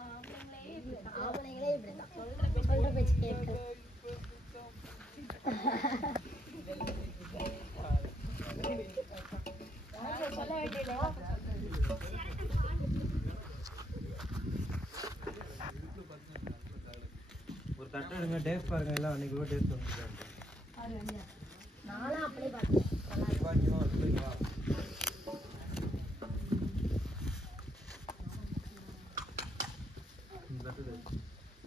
ஆம்பளைங்களே இப்படிதான் சொல்ற பேச்சு கேட்கல. சொல்ல வேண்டியதா ஒரு தட்டை எடுங்க, டேஸ்ட் பாருங்க. எல்லாம் அன்னைக்கு கூட டேஸ்ட் வந்துருக்காங்க. நானும் அப்படியே பார்த்தேன்.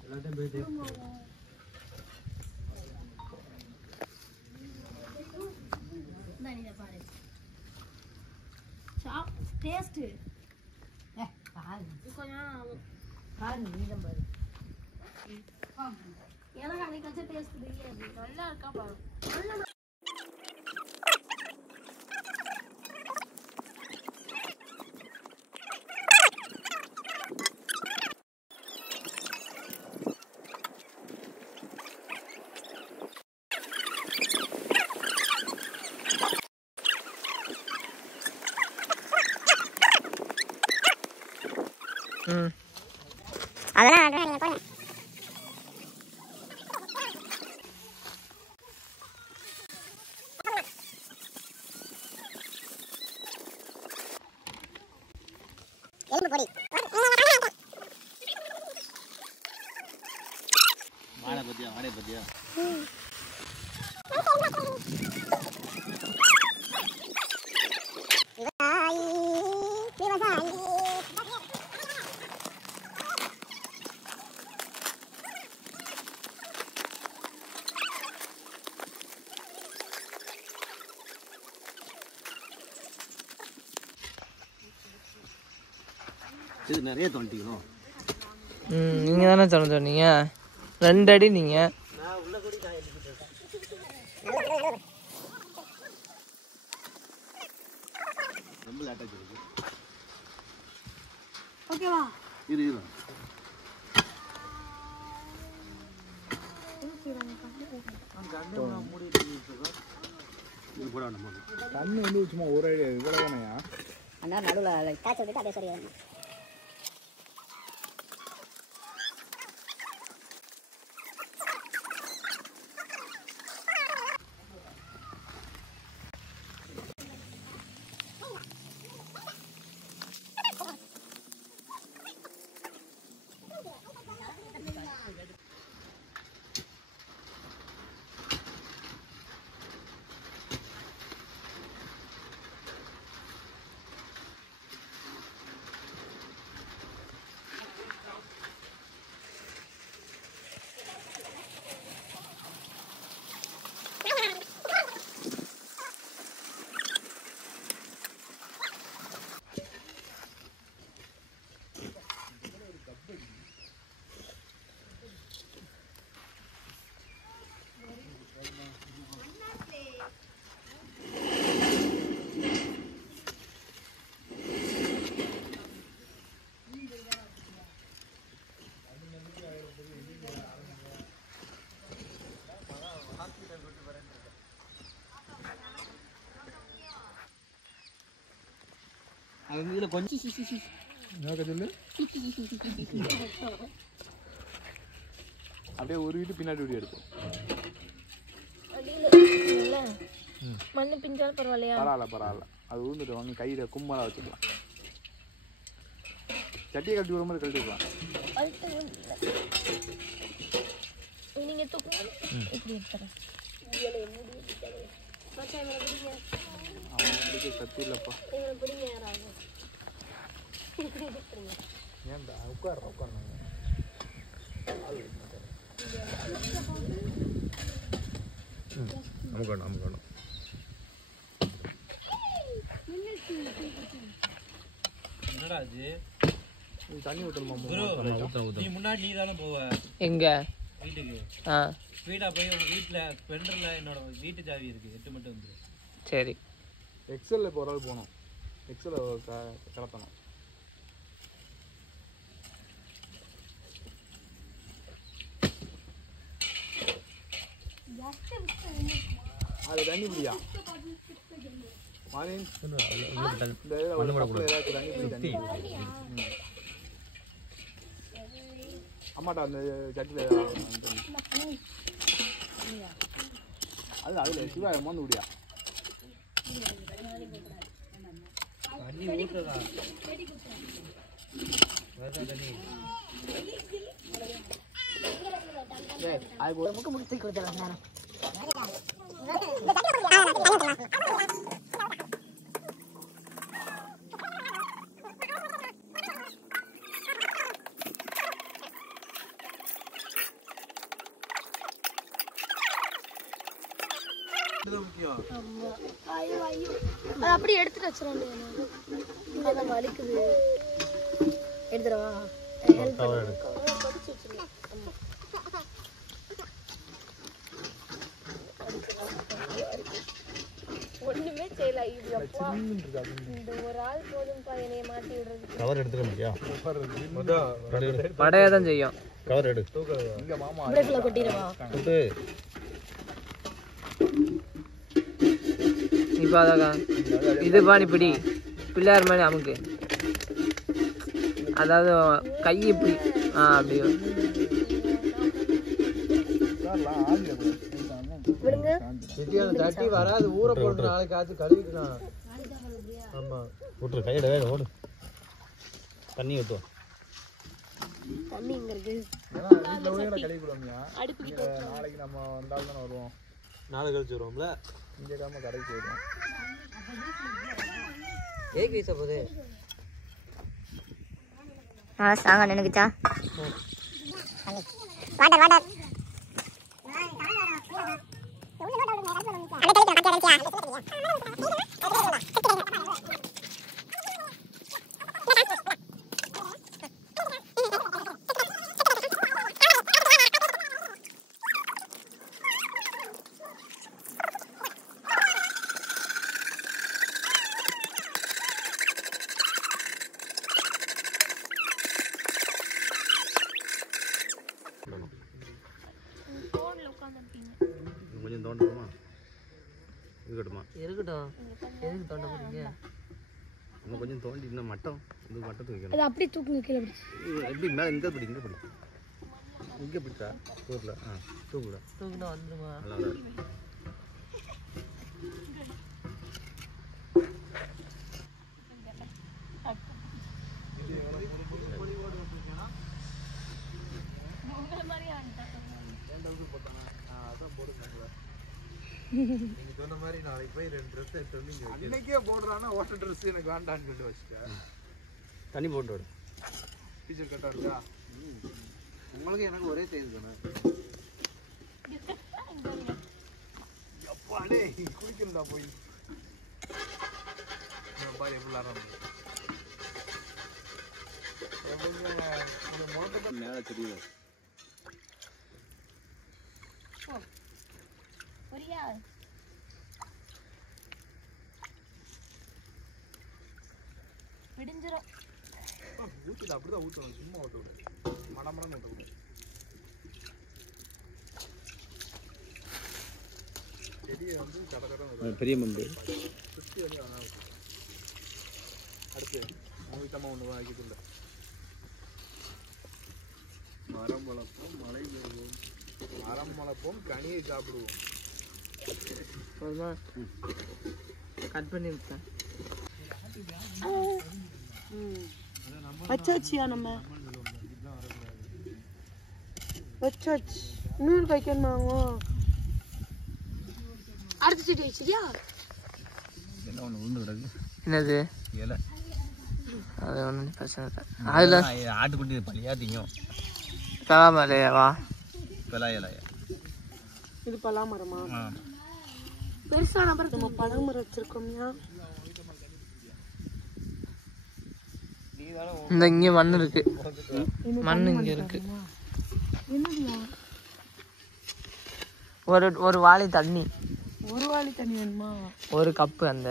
எல்லாத்தையும் போய் டேஸ்ட் பண்ணுங்க. பாரு டேஸ்ட் எனக்கு அன்னைக்கு வச்ச டேஸ்ட் தெரியாது. நல்லா இருக்கா பாரு. அதெல்லாம் போல எலும்பு பொடி வாடை பத்தியா இது நிறைய தோண்டிக்கணும். நீங்க தானே சொன்னீங்க 2 அடி நீங்க. ரொம்ப லேட்டா இருக்கு. ஓகேவா? இரு தண்ணி வந்து சும்மா ஒரு ஐடியா இவ்வளோ தானையா? அண்ணா நடுவில் காய்ச்சல் விட்டு அப்படியே சரி வரணும். இதில் கொஞ்சம் சொல்லு அப்படியே ஒரு வீட்டு பின்னாடி வீடு எடுக்கும். மண்ணு பிஞ்சாலும் பரவாயில்லையா? பரவாயில்ல. அது ஊந்துட்டு வாங்க, கையில கும்மலா வச்சுக்கலாம். சட்டியை கழட்டி விடுற மாதிரி கழட்டி விடலாம். நீங்க தூக்குங்க. இப்படி எடுத்துறேன். அவனுக்கு சத்தி இல்லப்பா. ஏன்டா உட்கார அமுக்கணும். என்னடா இது? தண்ணி ஊற்றணுமா? நீ முன்னாடி நீ தானே போவ எங்க வீட்டுக்கு? ஸ்பீடா போய் உங்க வீட்டுல ஸ்பெண்டர்ல என்னோட வீட்டு சாவி இருக்கு, 8 மட்டும் வந்து. சரி, எக்ஸல்ல இப்போ ஒரு ஆள் போனோம். எக்ஸல் கலப்பணும். அது தண்ணி பிடியா மாலின்? தண்ணி பிடி. அம்மாட்டா அந்த சட்டியில் அது அதில் சிவா மோந்து விடியா தண்ணி ஊற்றுறதா வருதா தண்ணி அது முக்கு முக்கு தூக்கி கொடுத்துருவாங்க அப்படி எடுத்துட்டு வச்சிடறாங்க வலிக்குது எடுத்துடவா ஒண்ணுமே செய்யல இந்த ஒரு ஆள் போதும் என்னைய மாட்டி விடுறது கவர் எடுத்துக்க முடியா படையாதான் செய்யும் கவர் எடு இங்கே மாமா கொட்டிடுவா கொடுத்து இப்போ அதாக்கா இது பாணி பிடி பிள்ளையார் மாதிரி அமுக்கு அதாவது கை இப்படி அப்படியோ தட்டி வராது ஊற போட்டு நாளைக்கு ஆச்சு கழுவிக்கலாம் ஆமா விட்டுரு கையிட வேணும் ஓடு தண்ணி ஊற்றுவோம் தண்ணி இங்க இருக்கு கழுவி கொடுமியா நாளைக்கு நம்ம வந்தாலும் தானே வருவோம் நாளை கழிச்சு வருவோம்ல இங்கே கிழமை கடைக்கு போயிடுவோம் ஏக்கு வீச போகுது சாங்க நினைக்குச்சா வாட்டர் வாட்டர் கொஞ்சம் தோண்டணுமா இருக்கட்டுமா இருக்கட்டும் எதுக்கு தோண்ட போறீங்க இன்னும் கொஞ்சம் தோண்டி இன்னும் மட்டம் இந்த மட்டத்துக்கு வைக்கணும் அது அப்படியே தூக்குங்க கீழே எப்படி மேலே இங்கே பிடி இங்கே பிடிச்சா தூரில் தூக்குடா தூக்கினா வந்துருமா நல்லா நீங்க சொன்ன மாதிரி நாளைக்கு போய் 2 ட்ரெஸ் எடுத்து வந்து இங்கே இன்னைக்கே போடுறான்னா ஓட்ட ட்ரெஸ் எனக்கு வேண்டான்னு சொல்லிட்டு வச்சுட்டேன் தண்ணி போட்டு விடு டீச்சர் கரெக்டாக இருக்கா உங்களுக்கு எனக்கு ஒரே சைஸ் தானே அப்பாடே குளிக்கணும்டா போய் பாய் எப்படி ஆரம்பிச்சு மேலே தெரியுது புரியா விடிஞ்சிரும் ஊற்றுது அப்படிதான் ஊற்றணும் சும்மா ஊற்ற விட மடமடன்னு ஊற்ற விட செடியை வந்து கடற்கரை பெரிய மம்பு சுற்றி வந்து அடுத்து மூவித்தமாக ஒன்று வாங்கிட்டு மரம் வளர்ப்போம் மழை பெறுவோம் மரம் வளர்ப்போம் கனியை சாப்பிடுவோம் போதுமா கட் பண்ணி விட்டேன் வச்சாச்சியா நம்ம வச்சாச்சு இன்னொரு வைக்கணுமாங்க அடுத்த செடி வச்சிருக்கியா என்ன ஒன்று உளுந்து கிடக்கு என்னது இலை அது ஒன்றும் பிரச்சனை இல்லை அதில் ஆட்டுக்குட்டி பழியா திங்கும் பலாமலையாவா பிலா இலையா இது பலாமரமா பெருசான அப்புறம் நம்ம பலாமரம் வச்சிருக்கோம்யா இந்த இங்கே மண் இருக்கு மண் இங்க இருக்கு ஒரு வாளி தண்ணி ஒரு வாளி தண்ணி வேணுமா ஒரு கப்பு அந்த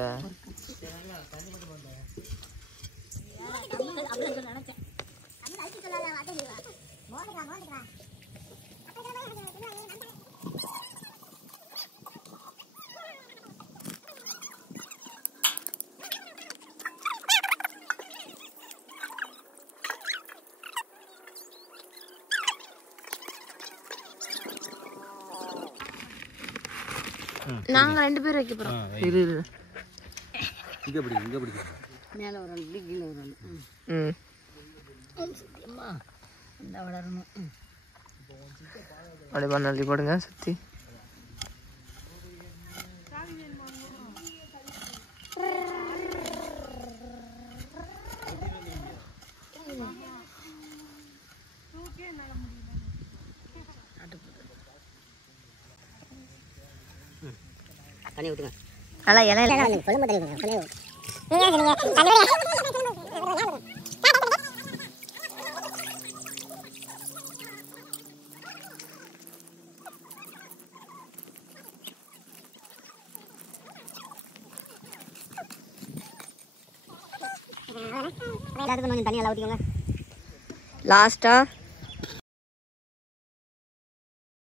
நாங்க 2 பேர் வைக்க போறோம். இரு இரு. இங்கே பிடி மேலே ஒரு ஆள் கீழே ஒரு ஆள். ம் அம்மா இந்த வளரணும். அப்படியே பண்ணி போடுங்க சுற்றி. தண்ணி ஊற்றுங்க. நல்லா இலை கொழும்பு தண்ணி ஊற்றுங்க. எல்லாத்துக்கும் கொஞ்சம் தண்ணி எல்லாம் ஊற்றிக்கோங்க. லாஸ்டா